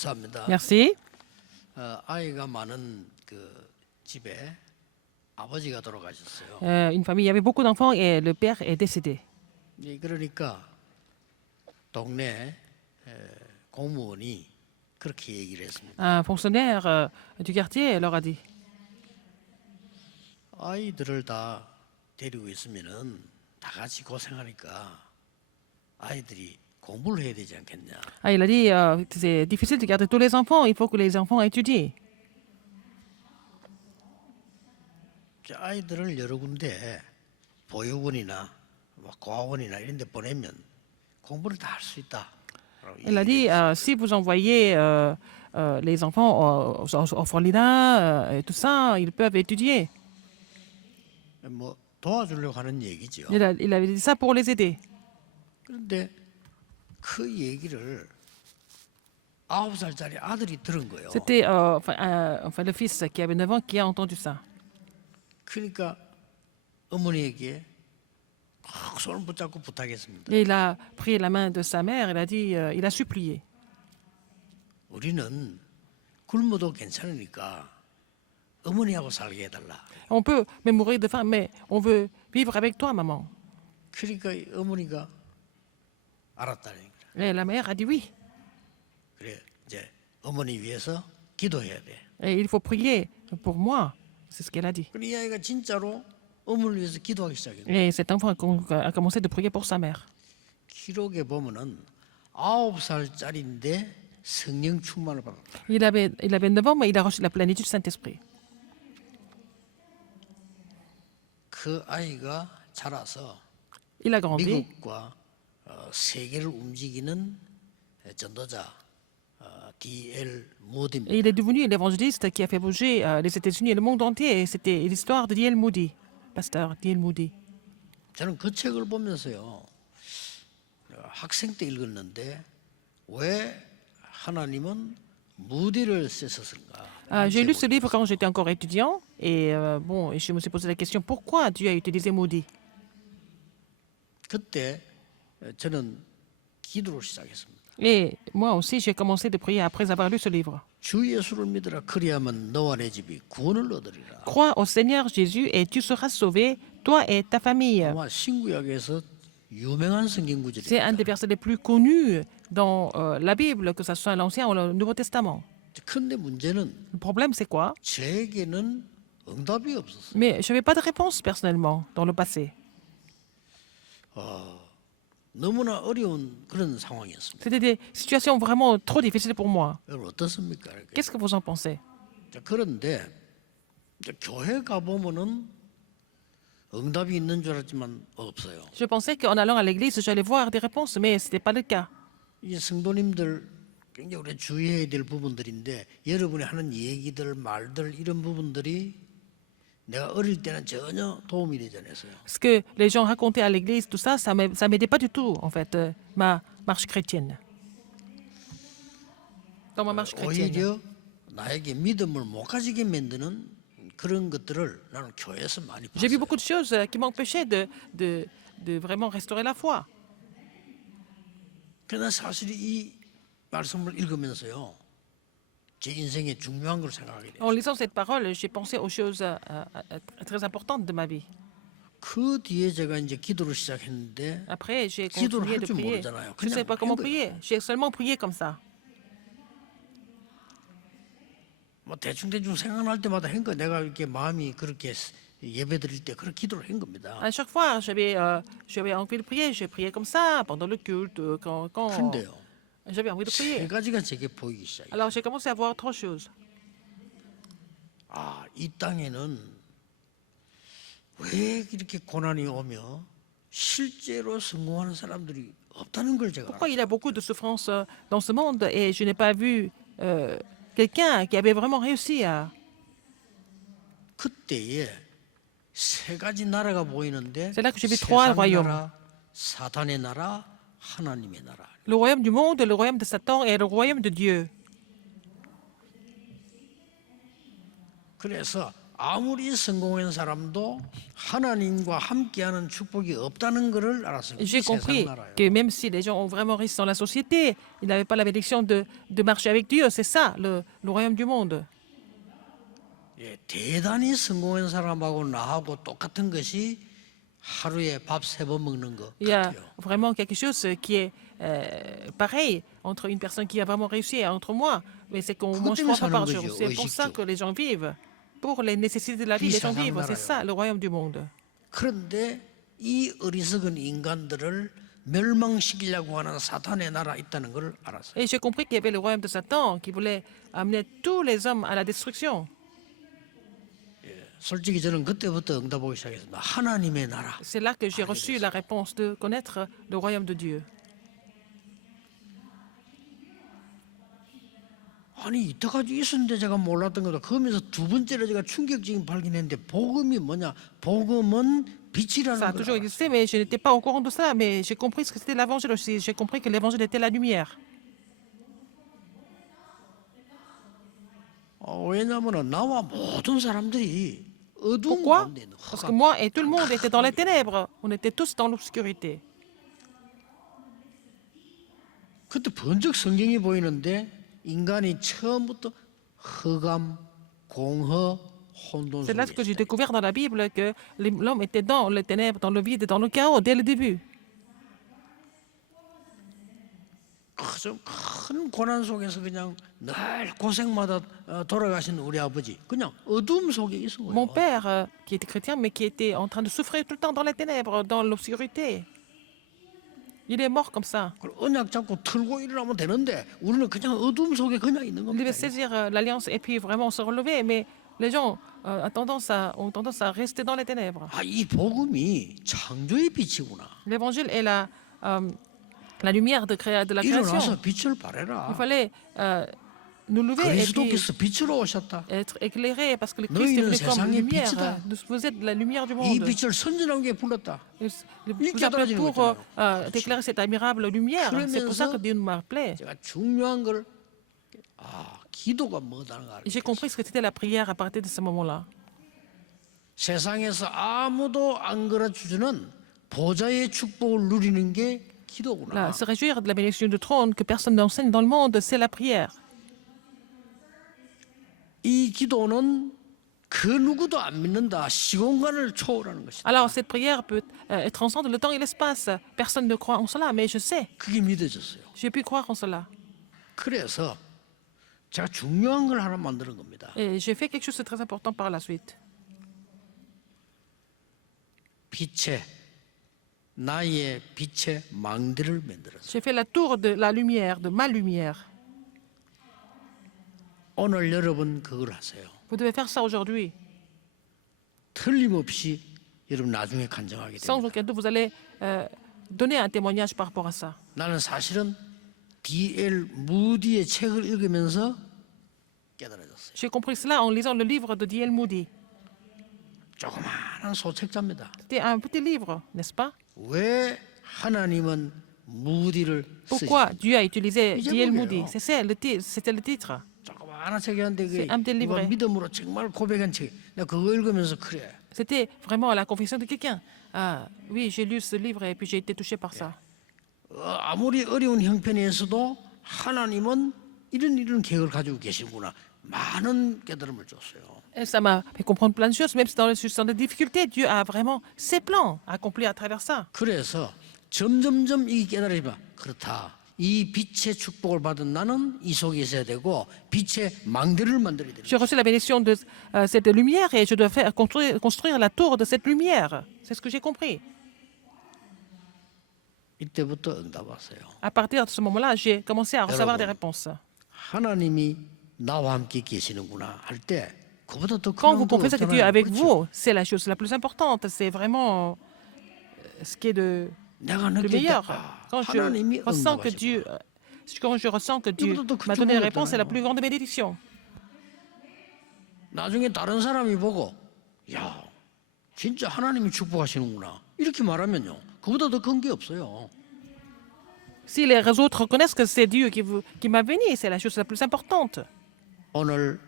감사합니다. Merci. 아이가 많은 그 집에 아버지가 돌아가셨어요. Une famille, il y avait beaucoup d'enfants et le père est décédé. 그러니까 동네 공무원이 그렇게 얘기를 했습니다. Un fonctionnaire du quartier leur a dit, 아이들을 다 데리고 있으면은 다 같이 고생하니까 아이들이 공부를 해야 되지 않겠냐. ah, il a dit, c'est difficile de garder tous les enfants, il faut que les enfants étudient. 아이들을 여러 군데 보육원이나 뭐 고아원이나 이런 데 보내면 공부를 다 할 수 있다. Il a dit, si vous envoyez les enfants au orphelinat et tout ça, ils peuvent étudier. 뭐 도와주려고 하는 얘기죠. Il avait dit ça pour les aider. 그런데 그 얘기를 9살짜리 아들이 들은 거예요. C'était enfin, le fils qui avait 9 ans qui a entendu ça. 그러니까 어머니에게 꼭 손을 붙잡고 부탁했습니다. Et il a pris la main de sa mère, il a dit, il a supplié. 우리는 굶어도 괜찮으니까 어머니하고 살게 해달라. On peut même mourir de faim, mais on veut vivre avec toi, maman. 그러니까 어머니가 알았다는 거예요. Et la mère a dit oui. 그래 이제 어머니 위해서 기도해야 돼. Et il faut prier pour moi. C'est ce qu'elle a dit. 그래 이 아이가 진짜로 어머니를 위해서 기도하기 시작했어요. Et cet enfant a commencé de prier pour sa mère. 기록에 보면은 9살짜리인데 성령 충만을 받았다. Il avait 9 ans, mais il a reçu la plénitude du Saint-Esprit. 그 아이가 자라서 Il a grandi. 미국과 세계를 움직이는 전도자 D.L. 모디입니다. Et il est devenu l'évangéliste qui a fait bouger les États-Unis et le monde entier. Et c'était l'histoire de D.L. Moody, pasteur D.L. Moody. 저는 그 책을 보면서요 학생 때 읽었는데 왜 하나님은 무디를 쓰셨을까? J'ai lu ce livre quand j'étais encore étudiant. Et bon, je me suis posé la question, pourquoi Dieu a utilisé Moody? 그때 저는 기도를 시작했습니다. Et moi aussi, j'ai commencé de prier après avoir lu ce livre. 주 예수를 믿으라 그리하면 너와 내 집이 구원을 얻으리라. Crois au Seigneur Jésus et tu seras sauvé, toi et ta famille. 아마 신구약에서 유명한 성경 C'est un 구절입니다. des versets les plus connus dans la Bible, que ce soit l'Ancien ou le Nouveau Testament. 근데 문제는 Le problème, c'est quoi? 제게는 응답이 없었어요. Mais je n'avais pas de réponse personnellement dans le passé. 너무나 어려운 그런 상황이었습니다. C'était des situations vraiment trop difficiles pour moi. 여러분 어떻습니까? 이렇게. Qu'est-ce que vous en pensez? 자, 그런데 이제 교회 가 보면은 응답이 있는 줄 알았지만 없어요. Je pensais qu'en allant à l'église, j'allais voir des réponses, mais ce n'était pas le cas. 이 성도님들 굉장히 우리 주의해야 될 부분들인데 여러분이 하는 얘기들, 말들 이런 부분들이 내가 어릴 때는 전혀 도움이 되지 않았어요. Ce que les gens racontaient à l'église, tout ça, ça m'aidait pas du tout, en fait, ma marche chrétienne. Dans ma marche chrétienne. 오히려 나에게 믿음을 못 가지게 만드는 그런 것들을 나는 교회에서 많이 J'ai vu 봤어요. beaucoup de choses qui m'empêchaient de vraiment restaurer la foi. 그러나 사실 이 말씀을 읽으면서요, 제 인생에 중요한 걸 생각하게 돼요. En lisant cette parole, j'ai pensé aux choses très importantes de ma vie. 그 뒤에 제가 이제 기도를 시작했는데 Après, j'ai 기도를 continué 할 de 줄 prier. 모르잖아요. Je ne sais 그냥 pas comment 한 거예요. prier. J'ai seulement prié comme ça. 뭐 대충 생각날 때마다 한 거. 내가 이렇게 마음이 그렇게 예배 드릴 때 그런 기도를 한 겁니다. À chaque fois, j'avais envie de prier. J'ai prié comme ça pendant le culte, quand 근데요, j'avais envie de 세 prier. 가지가 제게 보이기 시작해요. Alors j'ai commencé à voir trois choses. 아, 이 땅에는 왜 이렇게 고난이 오며 실제로 성공하는 사람들이 없다는 걸 제가 Pourquoi 알았어요. il y a beaucoup de souffrances dans ce monde et je n'ai pas vu quelqu'un qui avait vraiment réussi à... 그때에 세 가지 나라가 보이는데 C'est là que j'ai vu trois 세상 royaumes. 나라, 사탄의 나라, 하나님의 나라. Le royaume du monde, le royaume de Satan et le royaume de Dieu. 그래서 아무리 성공한 사람도 하나님과 함께하는 축복이 없다는 것을 알았어요. J'ai 세상 compris 나라예요. que même si les gens ont vraiment réussi dans la société, ils n'avaient pas la bénédiction de marcher avec Dieu. C'est ça, le royaume du monde. 예, 대단히 성공한 사람하고 나하고 똑같은 것이 하루에 밥 3번 먹는 것 Il y a 같아요. vraiment quelque chose qui est pareil entre une personne qui a vraiment réussi et entre moi. Mais c'est qu'on 그것 mange 때문에 3 fois 사는 par jour. 거죠, C'est pour ça 의식주. que les gens vivent. Pour les nécessités de la vie, 이 les gens 세상 vivent. C'est 나라요. ça, le royaume du monde. 그런데 이 어리석은 인간들을 멸망시키려고 하는 사탄의 나라 있다는 걸 알았어요. Et j'ai compris qu'il y avait le royaume de Satan qui voulait amener tous les hommes à la destruction. 솔직히 저는 그때부터 응답하기 시작했습니다. 하나님의 나라. C'est là que j'ai reçu la réponse de connaître le royaume de Dieu. 아니 이때까지 있었는데 제가 몰랐던 거다. 그러면서 두 번째로 제가 충격적인 발견했는데 복음이 뭐냐? 복음은 빛이라는 Ça a 걸 toujours 알았어요. existé, mais je n'étais pas au courant de ça. Mais j'ai compris ce que c'était l'évangile aussi. J'ai compris que l'évangile était la lumière. 왜냐하면 나와 모든 사람들이 어두운 Pourquoi? 가운데 있는 Parce que 흑암. moi et tout le monde étaient dans les ténèbres. On était tous dans l'obscurité. 그때 번쩍 성경이 보이는데 인간이 처음부터 흑암, 공허, 혼돈 C'est là 속에 que j'ai 있어요. découvert dans la Bible que l'homme était dans les ténèbres, dans le vide, dans le chaos dès le début. 큰 고난 속에서 그냥 늘 고생마다 돌아가신 우리 아버지 그냥 어둠 속에 있은 Mon 거예요. père, qui était chrétien, mais qui était en train de souffrir tout le temps dans les ténèbres, dans l'obscurité. Il est mort comme ça. 그리고 언약 잡고 틀고 일어나면 되는데 우리는 그냥 어둠 속에 그냥 있는 Il 겁니다. devait saisir l'alliance et puis vraiment se relever, mais les gens ont tendance à rester dans les ténèbres. 이 복음이 창조의 빛이구나. L'évangile est la lumière de la création. 일어나서 빛을 Il 발해라. fallait nous lever et puis 그리스도께서 빛으로 오셨다. être éclairés parce que le Christ est 너희는 venu comme 세상의 lumière. 빛이다. Vous êtes la lumière du 이 monde. 빛을 선진하게 불렀다. Vous appelez pour déclarer cette admirable lumière. C'est pour ça que Dieu nous appelait. 제가 중요한 걸 기도가 뭐다는 걸 J'ai 알겠어요. compris ce que c'était la prière à partir de ce moment-là. 세상에서 아무도 안 걸어주는 보좌의 축복을 누리는 게 기도구나. Là, se réjouir de la bénédiction du trône que personne n'enseigne dans le monde, c'est la prière. 이 기도는 그 누구도 안 믿는다. 시공간을 초월하는 것이다. Alors, cette prière peut transcendre le temps et l'espace. Personne ne croit en cela, mais je sais. 그게 믿어졌어요. J'ai pu croire en cela. 그래서 제가 중요한 걸 하나 만드는 겁니다. Et j'ai fait quelque chose de très important par la suite. 나의 빛의 망대를 만들었어요. J'ai fait la tour de la lumière, de ma lumière. 오늘 여러분 그걸 하세요. Vous devez faire ça aujourd'hui. 틀림없이 여러분 나중에 간증하게 Sans 됩니다. aucun doute, vous allez donner un témoignage par rapport à ça. 나는 사실은 D.L. 무디의 책을 읽으면서 깨달아졌어요. J'ai compris cela en lisant le livre de D.L. Moody. 조그마한 소책자입니다. C'était un petit livre, n'est-ce pas? 왜 하나님은 무디를 Pourquoi 쓰시는지 Dieu a utilisé 이제 D.L. 뭐예요? Moody? C'était le titre. 조그마한 책이었는데 C'est un petit 그게 livret. 믿음으로 정말 고백한 책. 내가 그거 읽으면서 그래. C'était vraiment la confession de quelqu'un. Ah, oui, j'ai lu ce livre et puis j'ai été touché par ça. 아무리 어려운 형편에서도 하나님은 이런 계획을 가지고 계시구나. 많은 깨달음을 줬어요. Et ça m'a fait comprendre plein de choses, même si dans les difficultés, Dieu a vraiment ses plans accomplis à travers ça. 그래서 점점점 이 깨달으면 그렇다. 이 빛의 축복을 받은 나는 이 속에 있어야 되고 빛의 망대를 만들어야 됩니다. J'ai reçu la bénédiction de cette lumière et je dois construire la tour de cette lumière. C'est ce que j'ai compris. 이때부터 응답 왔어요. À partir de ce moment-là, j'ai commencé à recevoir des réponses. 하나님이 나와 함께 계시는구나 할 때 그보다 더 Quand 큰 vous 응답 confessez que Dieu est 없잖아요. avec 그렇죠? vous, c'est la chose la plus importante. C'est vraiment ce qui est 내가 le 느낄 때 meilleur. Quand 하나님이 je ressens que 응답하시고 Dieu, quand je ressens que Dieu 이보다 더 m'a donné une 큰 réponse, c'est la 축복이었잖아요. plus grande bénédiction. 나중에 다른 사람이 보고 야 진짜 하나님이 축복하시는구나 이렇게 말하면요 그보다 더 큰 게 없어요. Si les autres reconnaissent que c'est Dieu qui m'a béni, c'est la chose la plus importante. 오늘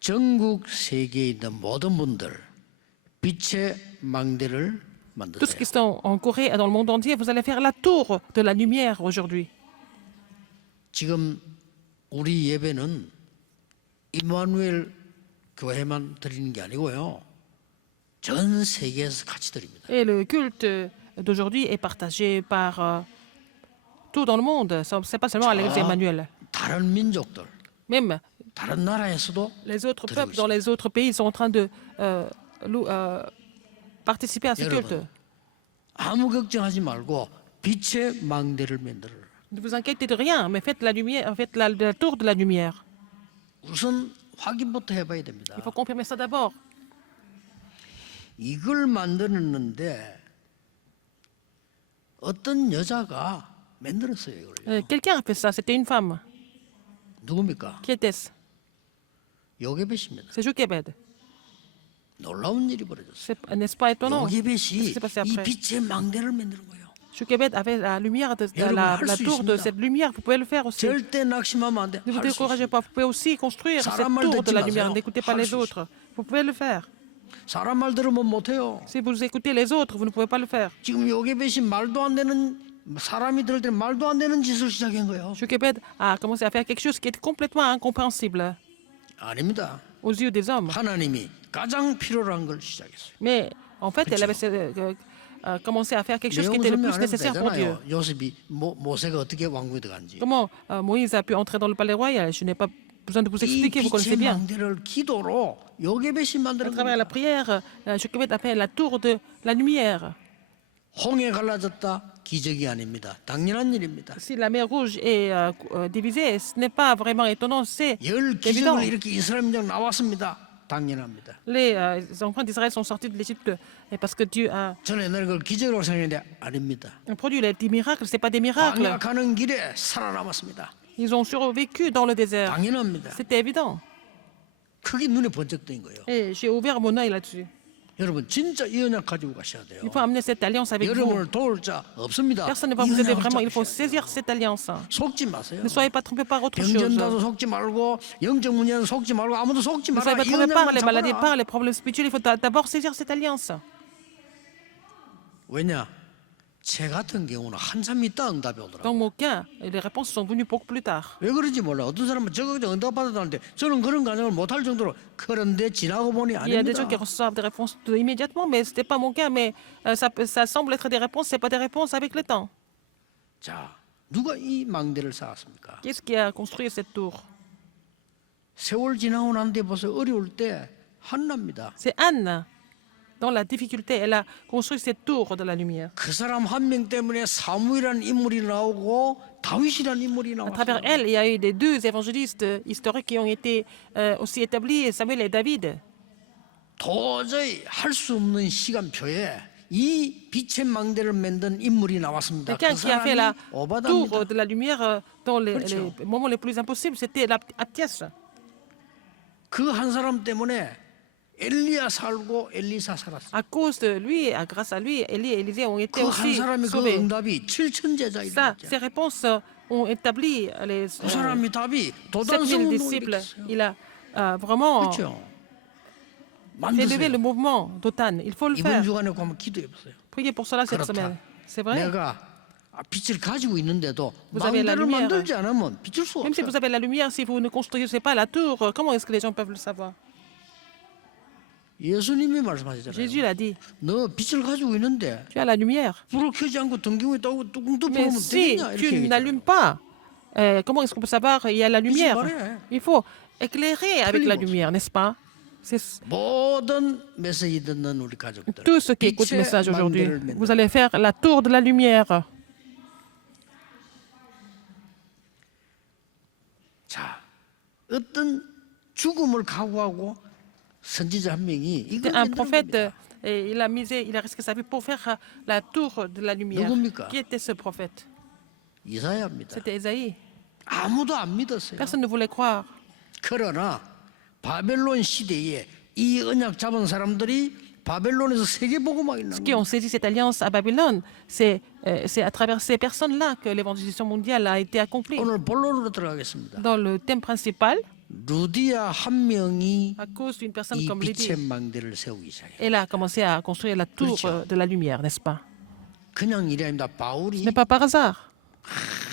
전국 세계에 있는 모든 분들 빛의 망대를 Tous qui 만드세요. sont en Corée et dans le monde entier, vous allez faire la tour de la lumière aujourd'hui. 지금 우리 예배는 임마누엘 교회만 드리는 게 아니고요. 전 세계에서 같이 드립니다. Et le culte d'aujourd'hui est partagé par tout dans le monde. Ce n'est pas seulement à l'église Emmanuel. 다른 민족들, Même 다른 나라에서도 les autres 드리고 peuples dans les autres pays sont en train de participer à ce 여러분. culte. 아무 걱정하지 말고 빛의 망대를 만들어라. Ne vous inquiétez de rien, mais faites la lumière, faites la tour de la lumière. 우선 확인부터 해봐야 됩니다. Il faut confirmer ça d'abord. 이걸 만들었는데 어떤 여자가 만들었어요 이걸. Quelqu'un a fait ça, c'était une femme. 누굽니까? Qui était-ce? 요게벳입니다. C'est Jochebed. 놀라운 일이 벌어졌어요. N'est-ce pas étonnant? 요게벳이 Qu'est-ce qui s'est passé 이 après? 빛의 망대를 만드는 거예요. Jochebed avait la lumière, 여러분, 할 la 수 tour de 있습니다. cette lumière. Vous pouvez le faire aussi. 절대 낙심하면 안 돼. Ne vous 할 수 découragez 있습니다. pas. Vous pouvez aussi construire cette 사람 말 tour de 듣지 la 마세요. lumière. N'écoutez pas 할 les 수 있어요. autres. Vous pouvez le faire. 사람 말 들으면 못해요. Si vous écoutez les autres, vous ne pouvez pas le faire. 지금 요게벳이 말도 안 되는 사람이 들을 때 말도 안 되는 짓을 시작한 거예요. Jochebed a commencé à faire quelque chose qui est complètement incompréhensible 아닙니다. aux yeux des hommes. 하나님이 가장 필요로 한 걸 시작했어요. Mais en fait, elle avait commencé à faire quelque chose qui était le 내용 설명 plus 안 해도 nécessaire pour Dieu. 되잖아요. 요셉이 모세가 어떻게 왕국에 들어간지. Comment Moïse a pu entrer dans le palais royal? Je n'ai pas besoin de vous 이 expliquer, vous connaissez 빛의 bien. 망대를 기도로 요게벳이 À 만드는 travers la 겁니다. prière, Jochebed a fait la tour de la lumière. 홍해 갈라졌다 기적이 아닙니다. 당연한 일입니다. Si la mer Rouge est divisée, ce n'est pas vraiment étonnant, c'est 열 évident. 기적을 이렇게 이스라엘 민족 나왔습니다. 당연합니다. Les enfants d'Israël sont sortis de l'Égypte et parce que Dieu a 저는 옛날에 그걸 기적으로 생각했는데 아닙니다. produit des miracles, ce n'est pas des miracles. 광야가는 길에 살아남았습니다. Ils ont survécu dans le désert. 당연합니다. C'était évident. 그게 눈에 번쩍 뜨인 거예요. Et j'ai ouvert mon œil là-dessus. 여러분 진짜 이 언약 가지고 가셔야 돼요. Il faut amener cette alliance avec vous. 여러분을 도울 자 없습니다. Personne ne va 이 vous aider 언약을 vraiment. Il faut 잡으셔야 돼요. saisir cette alliance. 속지 마세요. Ne soyez pas trompés par autre chose. 병전다도 속지 말고 영적 문제는 속지 말고 아무도 속지 Ne soyez 마라. pas 이 trompés par 언약만 les maladies, 잡아라. par les problèmes spirituels. Il faut d'abord saisir cette alliance. 왜냐? 제 같은 경우는 한참 있다 응답이 오더라고요. Dans mon cas, les réponses sont venues beaucoup plus tard. 왜 그런지 몰라. 어떤 사람은 저거 응답 받았다는데 저는 그런 과정을 못할 정도로 그런데 지나고 보니 Il y a des gens qui 아닙니다. reçoivent des réponses immédiatement, mais ce n'était pas mon cas. Mais ça semble être des réponses, ce n'est pas des réponses avec le temps. 자, 누가 이 망대를 쌓았습니까? Qui est-ce qui a construit cette tour? 세월 지나고 난 뒤에 보세요. 어려울 때 한나입니다. C'est Anne. Dans la difficulté, elle a construit cette tour de la lumière. 그 사람 한 명 때문에 사무엘이라는 인물이 나오고 다윗이라는 인물이 À travers 나왔어요. elle, il y a eu des deux évangélistes historiques qui ont été aussi établis, Samuel et David. 도저히 할 수 없는 시간표에 이 빛의 망대를 만든 인물이 나왔습니다. 그 Quelqu'un qui a fait la 사람이 tour 오바다입니다. de la lumière dans les 그렇죠. moments les plus impossibles, c'était Abdias. 그 한 사람 때문에 엘리야 살고 엘리사 살았어요. À cause de lui, grâce à lui, Élie et Élisée ont été 그 한 aussi 사람이 그 sauvés. 응답이 7천 제자 Ça, 일으켰죠. ces réponses ont établi les 그 사람이 답이 7000 도단성 운동을 disciples. 일으켰어요. Il a vraiment 그렇죠. fait lever 만드세요. le mouvement d'Otan. Il faut le 이번 faire. 주간에 한번 기도해 보세요. Priez pour cela cette 그렇다. semaine. C'est vrai. 내가 빛을 가지고 있는데도 Vous avez la 망대를 lumière. 만들지 않으면 비출 수 Même si 없어요. vous avez la lumière, si vous ne construisez pas la tour, comment est-ce que les gens peuvent le savoir? 예수님이 말씀하시잖아요. Jésus l'a dit. 너 빛을 가지고 있는데 Tu as la lumière. 불을 켜지 않고 등경에 있다고 뚱뚱 Mais 보면 si 되겠냐 tu 이렇게 얘기했잖아요. n'allumes pas, comment est-ce qu'on peut savoir il y a la lumière? 말해. Il faut éclairer avec la 틀림없이. lumière, n'est-ce pas? C'est 모든 메시지 듣는 우리 가족들 tous ceux qui écoutent le 빛의 message aujourd'hui. 망대를 만들어. Vous allez faire la tour de la lumière. 자, 어떤 죽음을 각오하고 선지자 한 명이 이걸 Un 만드는 prophète, 겁니다. et il a risqué sa vie pour faire la tour de la lumière. 누굽니까? Qui était ce prophète? 이사야입니다. C'était Ésaïe. 아무도 안 믿었어요. Personne ne voulait croire. 그러나 바벨론 시대에 이 언약 잡은 사람들이 바벨론에서 세계복음화가 Ceux 있는 qui ont saisi cette alliance à Babylone, c'est à travers ces personnes-là que l'évangélisation mondiale a été accomplie. 오늘 본론으로 들어가겠습니다. Dans le thème principal, 루디아 한 명이 À cause d'une personne 이 comme 빛의 Lydie, 망대를 세우기 시작해요. elle a commencé à construire la tour 그렇죠. de la lumière, n'est-ce pas? 그냥 일이 아닙니다. Ce n'est 바울이 pas par hasard.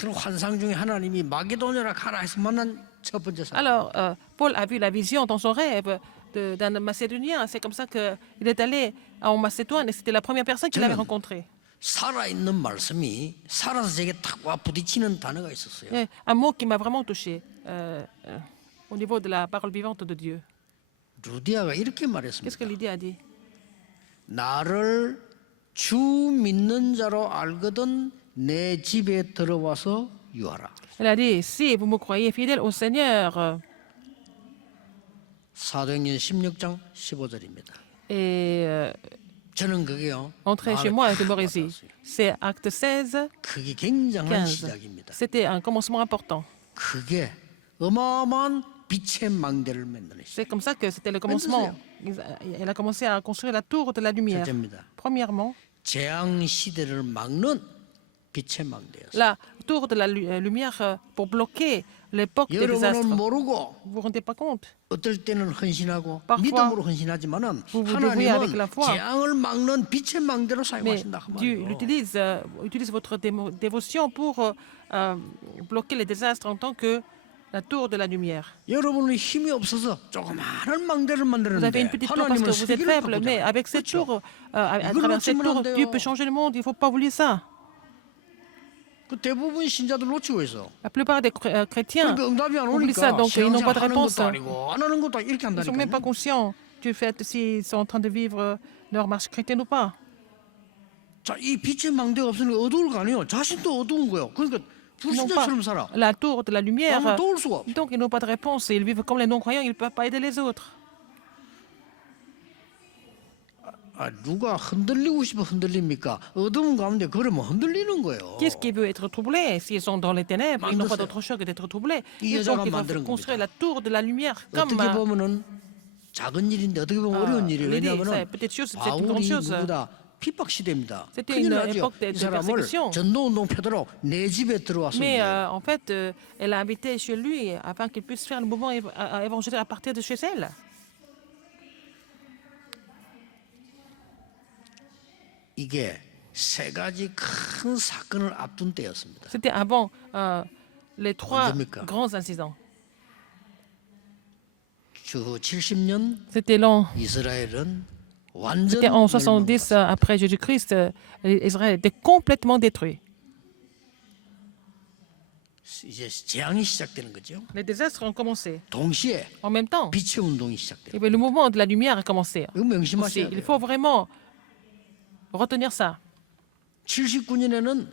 그 환상 중에 하나님이 마게도냐라 가라 해서 만난 첫 번째 사람. Alors, Paul a vu la vision dans son rêve d'un Macédonien. C'est comme ça qu'il est allé en Macédoine et c'était la première personne qu'il avait 저는 rencontrée. 살아있는 말씀이 살아서 제게 탁 와 부딪히는 단어가 있었어요. Et un mot qui m'a vraiment touché au niveau de la parole vivante de Dieu. 루디아가 이렇게 Qu'est-ce 말했습니다. que Lydie a dit? 나를 주 믿는 자로 알거든 내 집에 들어와서 유하라. Elle a dit, si vous me croyez fidèle au Seigneur, 사도행전 16장 15절입니다. et 저는 그게요. entrez 마음에 chez moi et 탁 demeurez-y. 와닿았어요. C'est acte 16, 그게 굉장한 15. 시작입니다. C'était un commencement important. 그게 어마어마한 빛의 망대를 만드는 시작. C'est comme ça que c'était le commencement. Elle a commencé à construire la tour de la lumière. 첫째입니다. Premièrement, 재앙 시대를 막는 빛의 망대였어요. la tour de la lumière pour bloquer l'époque des désastres. 여러분은 모르고 Vous vous rendez pas compte? 어떨 때는 헌신하고 Parfois, 믿음으로 헌신하지만은 vous vous débrouillez avec 하나님은 la foi. 재앙을 막는 빛의 망대로 Mais 사용하신다 그 Dieu 말이에요. utilise votre dévotion pour bloquer les désastres en tant que la tour de la lumière. 여러분은 힘이 없어서 조그마한 망대를 Vous avez une 만드는데 petite tour parce 하나님은 que vous êtes 세계를 faible, mais 바꾸잖아요. avec cette 그렇죠? tour, à 이걸 travers cette 놓치면 tour, 안 돼요. Dieu peut changer le monde. Il ne faut pas oublier ça. 그 대부분 신자들 놓치고 있어. La plupart des chrétiens 그러니까 응답이 안 oublient ça, 오니까 donc ils n'ont pas de 하는 réponse. 것도 아니고 안 하는 것도 이렇게 Ils ne sont même pas 한다니까요. conscients du fait s'ils sont en train de vivre leur marche chrétienne ou pas. 자, 이 빛의 망대가 없으니까 어두울 거 아니에요. 자신도 어두운 거예요. 그러니까 Ils n'ont pas 불신자처럼 살아. la tour de la lumière, 아무 도울 수가 없어. donc ils n'ont pas de réponse. Ils vivent comme les non-croyants, ils ne peuvent pas aider les autres. 아, 누가 흔들리고 싶어 흔들립니까? 어두운 가운데 그러면 흔들리는 거예요. Qui est-ce qui veut être troublé? S'ils sont dans les ténèbres, ils n'ont pas 만들었어요. d'autre choix que d'être troublés. 이 Et donc 여자가 ils 만드는 vont construire 겁니다. la tour de la lumière comme 어떻게 보면은 작은 일인데 어떻게 보면 어려운 일이에요. l'idée, 왜냐하면 c'est peut-être chose, c'est une grande 바울이 chose. 누구다 핍박 시대입니다. C'était 큰일 une 나죠. époque de 이 사람을 persécution. 전도운동 펴도록 내 집에 들어와서 Mais 이제 en fait, elle a invité chez lui afin qu'il puisse faire le mouvement évangélique à partir de chez elle. 이게 세 가지 큰 사건을 앞둔 때였습니다. C'était avant les trois 언제입니까? grands incidents. 주 70년 C'était l'an 이스라엘은 완전 C'était en 70 멸망받았어요. après Jésus-Christ, Israël était complètement détruit. 이제 재앙이 시작되는 거죠. Les désastres ont commencé. 동시에 En même temps, 빛의 운동이 시작돼요. et bien, le mouvement de la lumière a commencé. 이거 Aussi. 명심하셔야 Il 돼요. faut vraiment retenir ça. 79년에는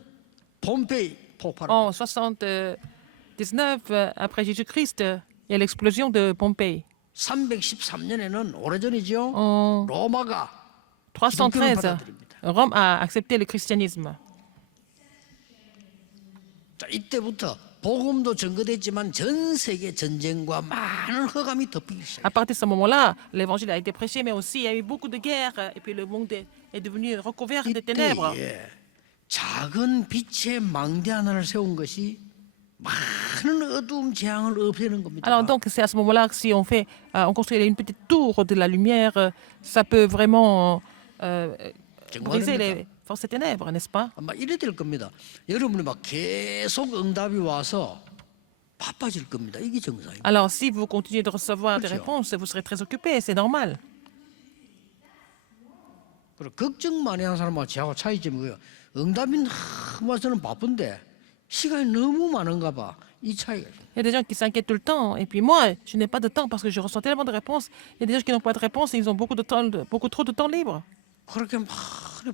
폼페이 폭발. En 79 après Jésus-Christ, il y a l'explosion de Pompéi. 313년에는 오래전이죠. En 로마가 313, 받아들입니다. Rome a accepté le christianisme. 자, 이때부터 복음도 증거됐지만 전 세계 전쟁과 많은 흑암이 덮이기 시작해요. À partir de ce moment-là, l'évangile a été prêché, mais aussi il y a eu beaucoup de guerres, et puis le monde est devenu recouvert de ténèbres. 이때에 작은 빛의 망대 하나를 세운 것이 많은 어두움 재앙을 없애는 겁니다. Alors donc c'est à ce moment-là que si on fait, on construit une petite tour de la lumière, ça peut vraiment briser les forces des ténèbres, n'est-ce pas? 아마 이래 될 겁니다. 여러분이 막 계속 응답이 와서 바빠질 겁니다. 이게 정상입니다. Alors si vous continuez de recevoir des 그렇죠. réponses, vous serez très occupé, c'est normal. 그리고 걱정 많이 하는 사람하고 저하고 차이점이 뭐예요? 응답이 와서는 바쁜데 시간이 너무 많은가 봐. 이 차이가 있어요. Il y a des gens qui s'inquiètent tout le temps, et puis moi, je n'ai pas de temps parce que je reçois tellement de réponses. Il y a des gens qui n'ont pas de réponses et ils ont beaucoup de temps, beaucoup trop de temps libre. 그렇게 막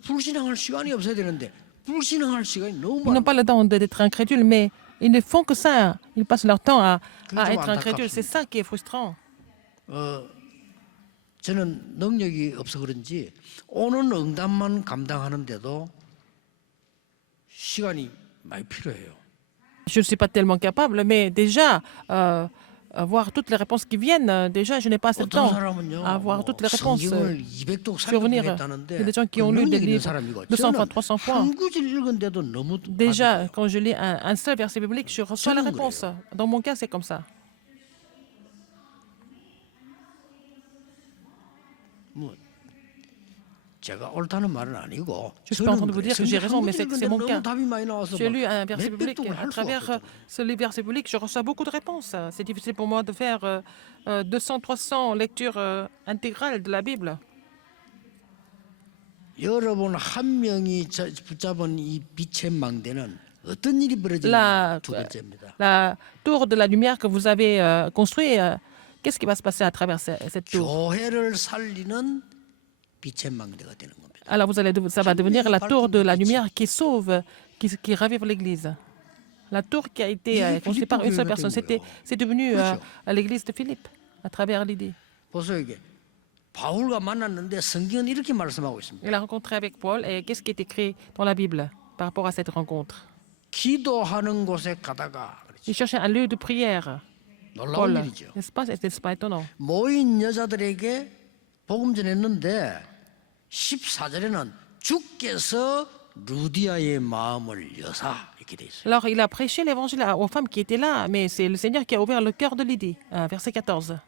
불신앙할 시간이 없어야 되는데 불신앙할 시간이 너무 Ils n'ont 많아. pas le temps d'être incrédules, mais ils ne font que ça. Ils passent leur temps à 그게 좀 être incrédules. C'est 안타깝습니다. ça qui est frustrant. 저는 능력이 없어 그런지 오는 응답만 감당하는데도 시간이 많이 필요해요. Je ne suis pas tellement capable, mais déjà, avoir toutes les réponses qui viennent, déjà, je n'ai pas assez de 어떤 temps 사람은요, à avoir toutes les réponses. 성경을 200독 survenir. 살펴보겠다는데 Il y a des gens qui ont lu des livres 200 fois, 300 fois. 한 구절 읽은데도 너무 Déjà, quand je lis un seul verset biblique, je reçois la 저는 réponse. Dans mon cas, c'est comme ça. 뭐 제가 옳다는 말은 아니고 Je suis pas en train de vous dire que j'ai raison, mais c'est mon 너무 cas. 답이 많이 나와서 J'ai lu un verset 몇 biblique. 백독을 À 할 수가 travers 없었잖아요. ce verset biblique, je reçois beaucoup de réponses. C'est difficile pour moi de faire 200, 300 lectures intégrales de la Bible. 여러분 한 명이 붙잡은 이 빛의 망대는 어떤 일이 벌어지냐 두 번째입니다. La tour de la lumière que vous avez construite, qu'est-ce qui va se passer à travers cette tour? 교회를 살리는 빛의 망대가 되는 겁니다. Alors ça va devenir la tour de la lumière qui sauve, qui ravive l'Église. La tour qui a été construite par une seule personne, c'est devenu l'Église de Philippe à travers l'idée. 보세요 이게 바울과 만났는데 성경은 이렇게 말씀하고 있습니다. Il a rencontré avec Paul et qu'est-ce qui est écrit dans la Bible par rapport à cette rencontre? 기도하는 곳에 가다가 Il cherchait un lieu de prière. 놀라운 Paul, 일이죠. n'est-ce pas étonnant? 모인 여자들에게 복음 전했는데 14절에는 주께서 루디아의 마음을 여사 이렇게 돼 있어요. Alors, il a prêché l'évangile aux femmes qui étaient là, mais c'est le Seigneur qui a ouvert le cœur de Lydie. Verset 14.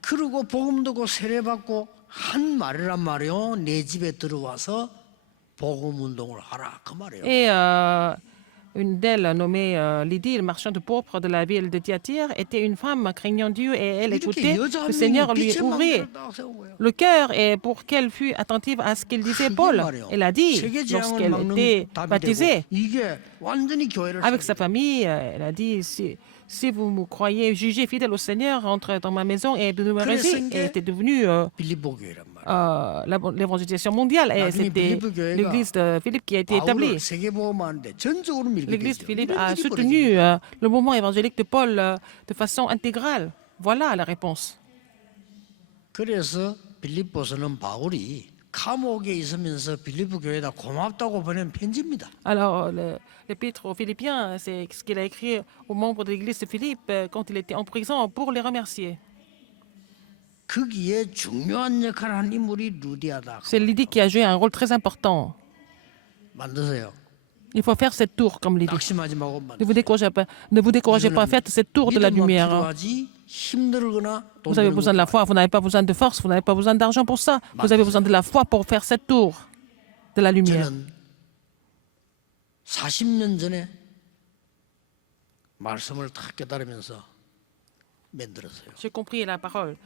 그리고 복음 듣고 세례받고 한 말이란 말이요. 내 집에 들어와서 복음 운동을 하라 그 말이에요. Et une d'elles, nommée Lydie, le marchand de pourpre de la ville de Thyatire, était une femme craignant Dieu et elle écoutait. Le Seigneur lui ouvrit le cœur et pour qu'elle fût attentive à ce qu'il disait Paul. Elle a dit, lorsqu'elle était baptisée, avec sa famille, elle a dit, si vous me croyez jugé fidèle au Seigneur, entrez dans ma maison et demeurez-y. Et était devenue l'évangélisation mondiale. Et c'était l'église de Philippe qui a été établie. L'église de Philippe a soutenu le mouvement évangélique de Paul de façon intégrale. Voilà la réponse. 그래서 빌립보서는 바울이 감옥에 있으면서 빌립보 교회에다 고맙다고 보낸 편지입니다. Alors, l'épître aux Philippiens, c'est ce qu'il a écrit aux membres de l'église de Philippe quand il était en prison pour les remercier. 거기에 중요한 역할을 한 인물이 루디아다. C'est Lydie qui a joué un rôle très important. 만드세요. Il faut faire cette tour comme Lydie. 낙심하지 말고 Ne vous découragez pas, faites cette tour de la lumière. 필요하지 힘들거나 Vous avez besoin de la foi, vous n'avez pas besoin de force, vous n'avez pas besoin d'argent pour ça. Vous avez besoin de la foi pour faire cette tour de la lumière. 저는 40년 전에 말씀을 탁 깨달으면서 만들었어요. J'ai compris la parole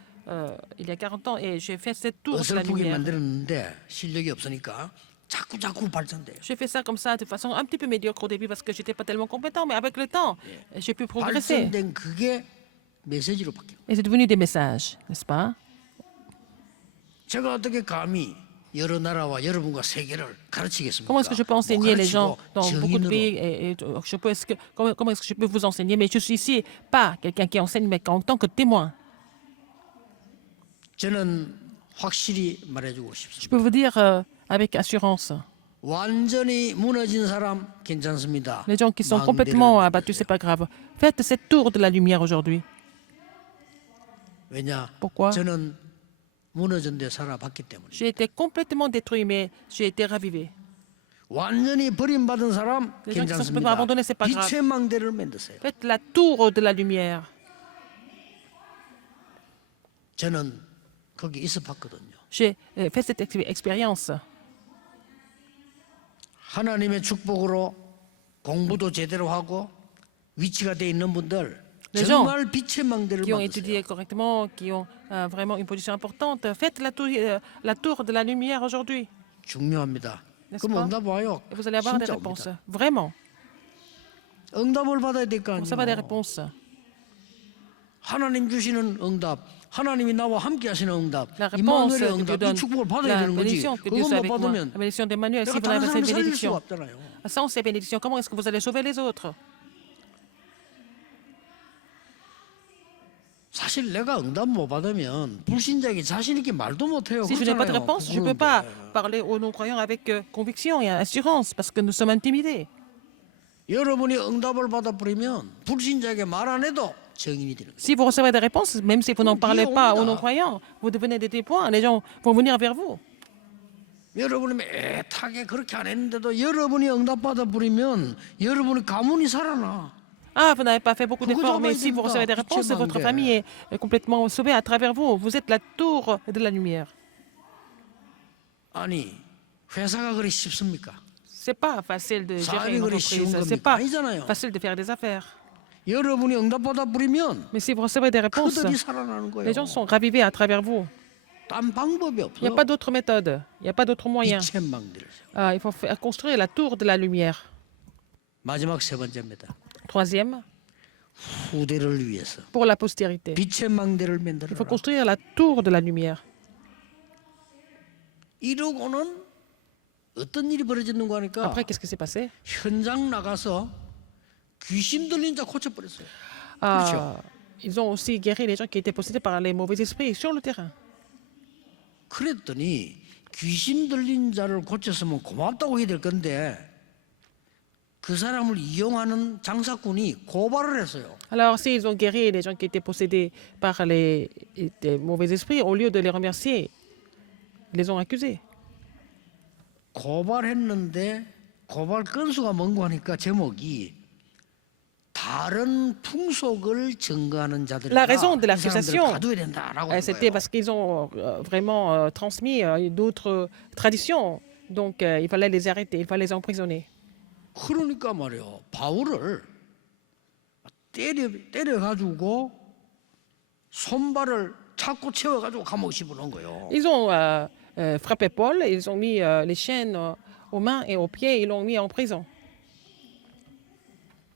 il y a 40 ans et j'ai fait cette tour de la 어설프게 lumière. 만들었는데 실력이 없으니까 자꾸 발전돼요. J'ai fait ça comme ça de façon un petit peu médiocre au début parce que je n'étais pas tellement compétent, mais avec le temps, j'ai pu progresser. 발전된 그게 메시지로 바뀌고. Et c'est devenu des messages, n'est-ce pas? 제가 어떻게 감히 여러 나라와 여러분과 세계를 가르치겠습니까? Comment est-ce que je peux enseigner les gens dans beaucoup de pays comment est-ce que je peux vous enseigner? Mais je suis ici, pas quelqu'un qui enseigne, mais en tant que témoin. 저는 확실히 말해주고 싶습니다. Je peux vous dire avec assurance, 완전히 무너진 사람 괜찮습니다. les gens qui sont complètement abattus, c'est pas grave. Faites cette tour de la lumière aujourd'hui. 왜냐? Pourquoi? 저는 무너진 데 살아봤기 때문에. J'ai été complètement détruit, mais j'ai été ravivé. 완전히 버림받은 사람 Les gens qui sont complètement 괜찮습니다. abandonnés, c'est pas grave. 빛의 망대를 만드세요. Faites la tour de la lumière. 저는 거기 있어 봤거든요. J'ai fait cette expérience. 하나님의 축복으로 공부도 제대로 하고 위치가 돼 있는 분들 Les 정말 빛의 망대를 qui ont 만드세요. étudié correctement, qui ont vraiment une position importante, faites la tour de la lumière aujourd'hui. 중요합니다. N'est-ce 그럼 pas? 응답 와요. Et vous allez avoir des 진짜 réponses. 옵니다. Vraiment. 응답을 받아야 될 거 Pour ça va des 아니에요. réponses. 하나님 주시는 응답, 하나님이 나와 함께 하시는 응답, La réponse 임마누엘의 que Dieu 응답, 이 donne, 축복을 받아야 la 되는 거지. bénédiction que Dieu 그것만 soit avec moi, 받으면 la bénédiction d'Emmanuel, si 내가 vous n'avez 다른 pas cette 사람을 살릴 수가 bénédiction, 없잖아요. sans ces bénédictions, comment est-ce que vous allez sauver les autres? 사실 내가 응답 못 받으면 불신자에게 자신 있게 말도 못 해요. Si je n'ai pas de 그렇잖아요. réponse, je ne peux pas parler aux non-croyants avec conviction et assurance parce que nous sommes intimidés. 여러분이 응답을 받아버리면 불신자에게 말 안 해도 증인이 되는 거예요. Si vous recevez des réponses, même si vous n'en parlez pas aux non-croyants, vous devenez des témoins, les gens vont venir vers vous. 여러분이 애타게 그렇게 안 했는데도 여러분이 응답 받아버리면 여러분의 가문이 살아나. Ah, vous n'avez pas fait beaucoup 그거 d'efforts, mais 잡아야 si vous 됩니다. recevez des réponses, 빛의 votre 망대. famille est complètement sauvée à travers vous. Vous êtes la tour de la lumière. 아니 회사가 그리 쉽습니까? C'est pas facile de gérer 사업이 une 그리 쉬운 entreprise. C'est 겁니까? pas 아니잖아요. facile de faire des affaires. 여러분이 응답받아 부리면 Mais si vous recevez des réponses, 그들이 살아나는 거예요. les gens sont ravivés à travers vous. 딴 방법이 Il n'y a 없어요. pas d'autre méthode. Il n'y a pas d'autre moyen. 빛의 망대를 세워. Il faut construire la tour de la lumière. 마지막 세 번째입니다. Troisième, 후대를 위해서 pour la postérité. 빛의 망대를 Il faut 만들어라. construire la tour de la lumière. 이러고는 어떤 일이 벌어졌는가 하니까 Après, qu'est-ce qui s'est passé? 현장 나가서 귀신 들린 자 고쳐버렸어요. Ils ont aussi guéri les gens qui étaient possédés par les mauvais esprits sur le terrain. 그랬더니 귀신 들린 자를 고쳤으면 고맙다고 해야 될 건데 그 사람을 이용하는 장사꾼이 고발을 했어요. Alors, s'ils ont guéri les gens qui étaient possédés par les mauvais esprits, au lieu de les remercier, ils les ont accusés. 고발했는데 고발 건수가 뭔고 하니까 제목이 다른 풍속을 증거하는 자들이다. La raison de 이 사람들을 l'accusation, 가둬야 된다라고 c'était 한 거예요. parce qu'ils ont vraiment transmis d'autres traditions. Donc, il fallait les arrêter, il fallait les emprisonner. 그러니까 말이요, 바울을 때려가지고 손발을 차고 채워가지고 감옥에 집어넣은 거예요. Ils ont frappé Paul, ils ont mis les chaînes aux mains et aux pieds, ils l'ont mis en prison.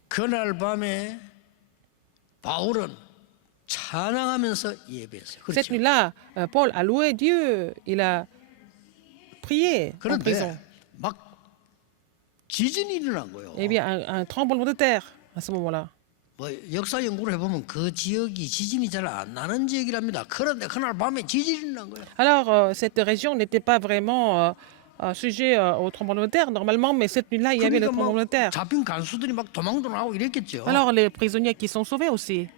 그날 밤에 바울은 찬양하면서 예배했어요. Cette 그렇죠? nuit-là, Paul a loué Dieu, il a prié en prison. 그런데 막 지진이 일어난 거예요. Eh bien, un tremblement de terre à ce moment-là. 뭐 역사 연구를 해보면 그 지역이 지진이 잘 안 나는 지역이랍니다. 그런데 그날 밤에 지진이 일어난 거예요. Alors, cette région n'était pas vraiment sujet au tremblement de terre normalement, mais cette nuit-là, il y avait le 그러니까 tremblement de terre. 잡힌 간수들이 막 도망도 나오고 이랬겠죠. Alors, les prisonniers qui sont sauvés aussi.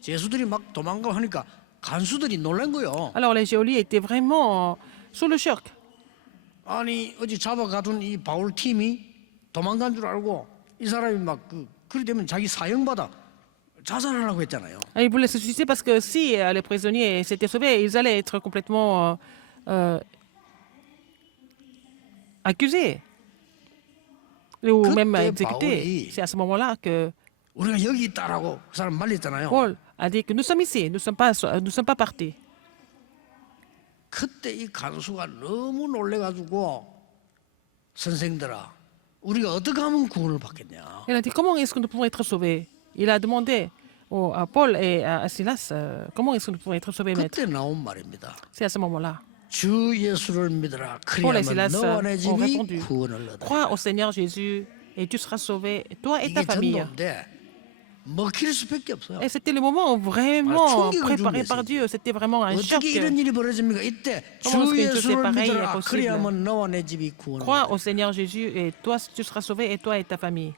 죄수들이 막 도망가고 하니까 간수들이 놀란 거예요. Alors, les geôliers étaient vraiment sous le choc. 아니 어제 잡아가둔 이 바울 팀이 도망간 줄 알고 이 사람이 막 그리 되면 자기 사형받아 자살하라고 했잖아요. Et ils voulaient se suicider parce que si les prisonniers s'étaient sauvés, ils allaient être complètement accusés ou même 그때 exécutés. 바울이 C'est à ce moment-là que 우리가 여기 있다라고 그 사람 말렸잖아요. Paul a dit que nous sommes ici, nous ne sommes pas partis. 그때 이 간수가 너무 놀래가지고 선생들아 우리가 어떻게 하면 구원을 받겠냐. Il a dit comment est-ce que nous pouvons être sauvés? Il a demandé à Paul et à Silas comment est-ce que nous pouvons être sauvés, maître? 그때 나온 말입니다. C'est à ce moment-là. 주 예수를 믿으라. Paul et 그리하면 Silas 너와 내 ont 집이 répondu 구원을 얻으라. crois au Seigneur Jésus et tu seras sauvé, toi et ta 이게 famille. 전도인데 먹힐 수밖에 없어요. Et c'était le moment vraiment 충격을 préparé 준비했어요. par Dieu. C'était vraiment un choc. 어떻게 이런 일이 벌어집니까? 이때 Comment 주 est-ce que 예수를 c'est pareil 믿으라. possible? 그리하면 너와 내 집이 구원을 Crois 얻으라. au Seigneur Jésus et toi tu seras sauvé et toi et ta famille.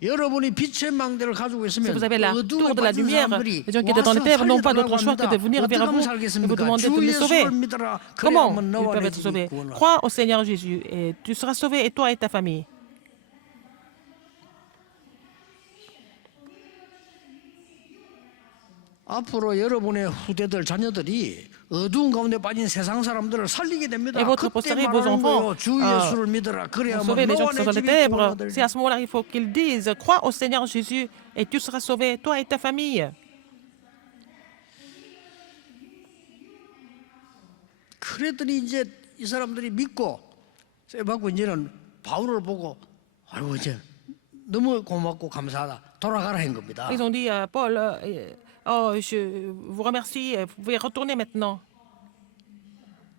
여러분이 빛의 망대를 가지고 Si 있으면 vous avez la 어두움에 tour de la 빠진 lumière, 사람들이 les gens qui étaient dans les 와서 ténèbres n'ont pas d'autre 살려달라고 choix que de 합니다. venir 어떻게 vers 하면 vous et vous 살겠습니까? demander 주 de les sauver. 예수를 믿으라. Comment 그리하면 ils 너와 peuvent 내 être 집이 sauvés? 구원을 얻으라. Crois au Seigneur Jésus et tu seras sauvé et toi et ta famille. 앞으로 여러분의 후대들 자녀들이 어두운 가운데 빠진 세상 사람들을 살리게 됩니다. Et votre 그때 postérité, vos 말하는 거예요. enfants, 주 예수를 믿으라. Pour 그래야만 sauver les gens 너와 qui sont 내 dans les 집이 ténèbres, 구원을 c'est à ce moment-là qu'il faut qu'ils disent crois au Seigneur Jésus et tu seras sauvé, toi et ta famille. 그랬더니 이제 이 사람들이 믿고 세받고 이제는 바울을 보고 아이고 이제 너무 고맙고 감사하다 돌아가라 한 겁니다. Ils ont dit à Paul, oh, je vous remercie, vous pouvez retourner maintenant.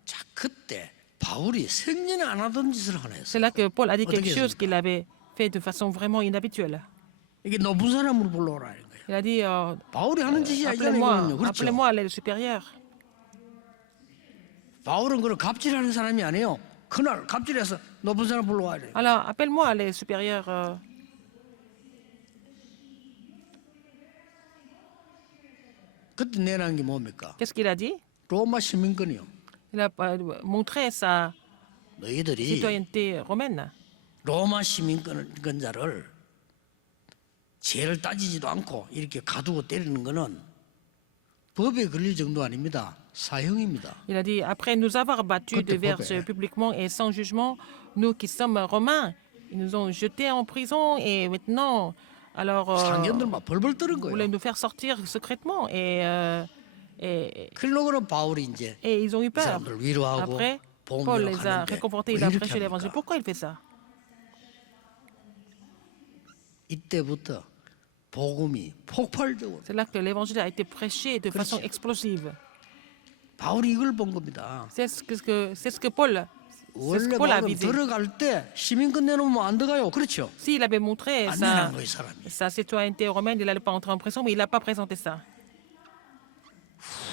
자 그때 바울이 생전에 안 하던 짓을 하나 C'est 했어요. là que Paul a dit quelque 어떻게 chose 했습니까? qu'il avait fait de façon vraiment inhabituelle. 이게 높은 사람으로 불러오라 이런 거예요. Il a dit, 바울이 하는 짓이 아니잖아요. appelez-moi, 이거는요. 그렇죠? appelez-moi les supérieurs. 바울은 그런 갑질하는 사람이 아니에요. 그날 갑질해서 높은 사람 불러와야 돼요. Alors, appelle-moi les supérieurs. 그때 내놓은 게 뭡니까? Qu'est-ce qu'il a dit? 로마 시민권이요. Il a montré sa 너희들이 citoyenneté romaine. 로마 시민권자를 죄를 따지지도 않고 이렇게 가두고 때리는 거는 법에 걸릴 정도 아닙니다. 사형입니다. Il a dit, après nous avoir battus Côté divers pauvre. publiquement et sans jugement, nous qui sommes romains, ils nous ont jetés en prison et maintenant, alors, 상견들 막 벌벌 떠는 vous voulez 거예요. nous faire sortir secrètement. 그러고는 바울이 이제 Et ils ont eu 이 peur. 사람들 위로하고 Après, Paul 보험료를 les a 하는데 réconfortés, 왜 il a 이렇게 prêché l'évangile. 합니까? Pourquoi il fait ça? 이때부터 복음이 폭발적으로 C'est là que l'évangile a été prêché de façon explosive. 바울이 이걸 본 겁니다. C'est ce que Paul, c'est ce que 원래 Paul a 바울은 visé. 들어갈 때 시민권 내놓으면 안 들어가요. 그렇죠? S'il avait montré 안 sa, 내놓은 거예요, 사람이. sa citoyenneté romaine, il n'allait pas entrer en prison, mais il n'a pas présenté ça.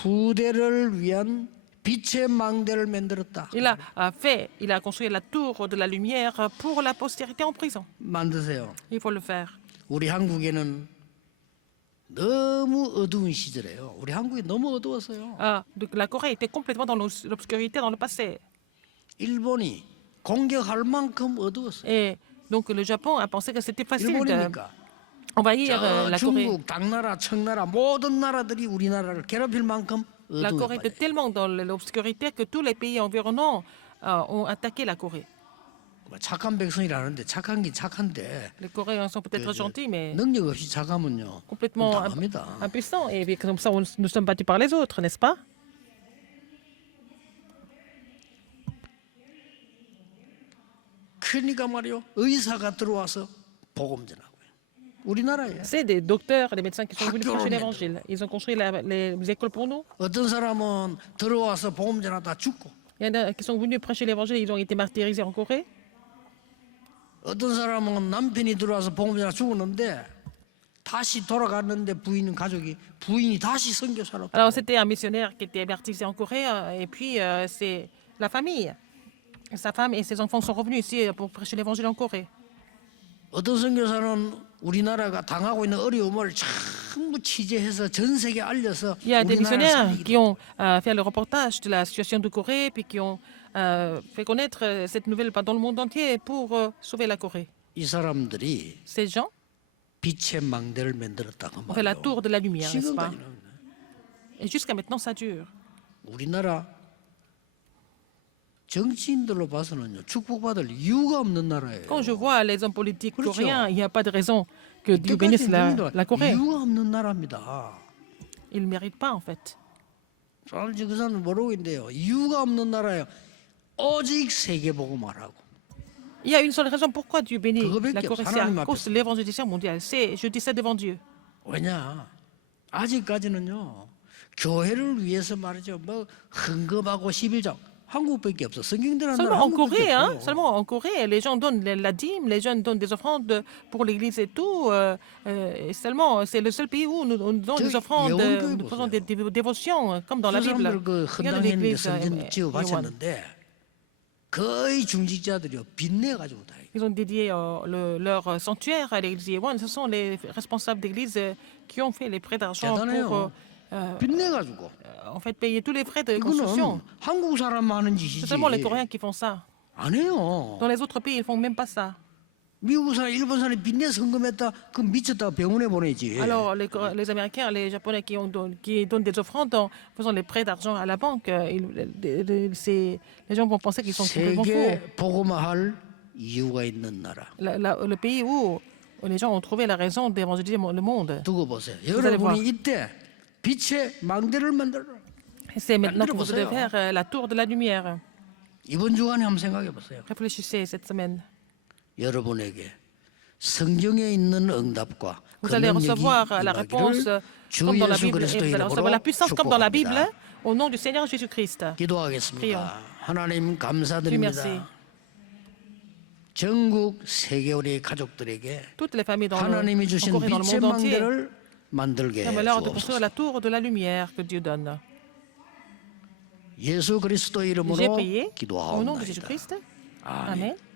후대를 위한 빛의 망대를 만들었다. Il a construit la tour de la lumière pour la postérité en prison. 만드세요. Il faut le faire. 우리 한국에는 너무 어두운 시절이에요. 우리 한국이 너무 어두웠어요. La Corée était complètement dans l'obscurité dans le passé. 일본이 공격할 만큼 어두웠어요. Et donc le Japon a pensé que c'était facile 일본이니까 d'envahir 저 la Corée. 중국, 당나라, 청나라 모든 나라들이 우리나라를 괴롭힐 만큼 La 어두워 Corée était tellement dans l'obscurité que tous les pays environnants ont attaqué la Corée. 착한 백성이라는데 착한 게 착한데 Les Coréens sont peut-être gentils, mais 능력 없이 착하면요 complètement 당합니다. impuissants. Et puis, comme ça, nous sommes battus par les autres, n'est-ce pas? 그러니까 말이요 의사가 들어와서 복음 전하고요. 우리나라에 C'est des docteurs, des médecins qui sont venus 학교를 prêcher l'évangile. Ils ont construit les écoles pour nous. 어떤 사람은 들어와서 복음 전하다 죽고 Il y en a qui sont venus prêcher l'évangile, ils ont été martyrisés en Corée. 어떤 사람은 남편이 들어와서 복음 전하 죽었는데 다시 돌아갔는데 부인이 다시 선교사로 Alors, c'était un missionnaire qui était martyrisé en Corée, et puis c'est la famille. Sa femme et ses enfants sont revenus ici pour prêcher l'évangile en Corée. 어떤 선교사는 우리나라가 당하고 있는 어려움을 전부 취재해서 전 세계에 알려서 Il y a des 우리나라 missionnaires 살리기 qui ont fait le reportage de la situation de Corée, puis qui ont fait connaître cette nouvelle dans le monde entier pour sauver la Corée. 이 사람들이 Ces gens 빛의 망대를 만들었다고 ont fait la 말이에요. tour de la lumière, n'est-ce pas? 지금까지는 Et jusqu'à maintenant, ça dure. 우리나라 정치인들로 봐서는요 축복받을 이유가 없는 나라예요. Quand je vois les hommes politiques 그렇죠. coréens, il n'y a pas de raison que Dieu bénisse la Corée. 이유가 없는 나라입니다. Ils ne méritent pas, en fait. 잘 지금은 모르고 있는데요. 이유가 없는 나라예요. 오직 세계복음화라고. Il y a une seule raison pourquoi Dieu bénit 그거밖에 la Corée, 없어. c'est 하나님 à cause de l'évangélisation mondiale. Je dis ça devant Dieu. 왜냐? 아직까지는요. 교회를 위해서 말이죠. 뭐 헌금하고 11장 한국밖에 없어. 성경대로 Seulement en Corée, hein, seulement en Corée, les gens donnent la dîme, les jeunes donnent des offrandes pour l'église et tout. Et seulement, c'est le seul pays où nous donnons des offrandes, nous faisons des dévotions, comme dans la Bible. 사람들 그 Regardez 헌당했는데 l'église. 성전 지어 바쳤는데 거의 중직자들이요 빚내 가지고 다. Ils ont dédié leur sanctuaire à l'église Yewan. Ce sont les responsables d'église qui ont fait les prêts d'argent pour 빚내 가지고. en fait payer tous les frais de construction. 이거는 한국 사람만 하는 짓이지. C'est seulement les Coréens qui font ça. 안 해요. Dans les autres pays, ils font même pas ça. 미국 사람, 일본 사람이 빚내 성금했다. 그 미쳤다가 병원에 보내지. Alors, les Américains, les Japonais qui donnent des offrandes en faisant les prêts d'argent à la banque, les gens vont penser qu'ils sont complètement 세계 fous. 복음화할 이유가 있는 나라. Le pays où les gens ont trouvé la raison d'évangéliser le monde. 두고 보세요. allez voir. 여러분이 이때 빛의 망대를 만들어. C'est maintenant que vous devez faire la tour de la lumière. 이번 주간에 한번 생각해 보세요. Réfléchissez cette semaine. 여러분에게 성경에 있는 응답과 Vous allez recevoir la réponse comme dans la Bible, et vous allez recevoir la puissance comme dans la Bible, au nom du Seigneur Jésus-Christ. 기도하겠습니다. 하나님 Dieu 감사드립니다. merci. 전국 세계 우리 가족들에게 Toutes les familles dans 하나님이 en 주신 Corée, dans le 빛의 monde entier, 망대를 만들게 la valeur de construire 주옵소서. la tour de la lumière que Dieu donne. 예수 그리스도 J'ai 이름으로 prié au nom de 기도하옵나이다. Jésus-Christ. 아멘. Amen.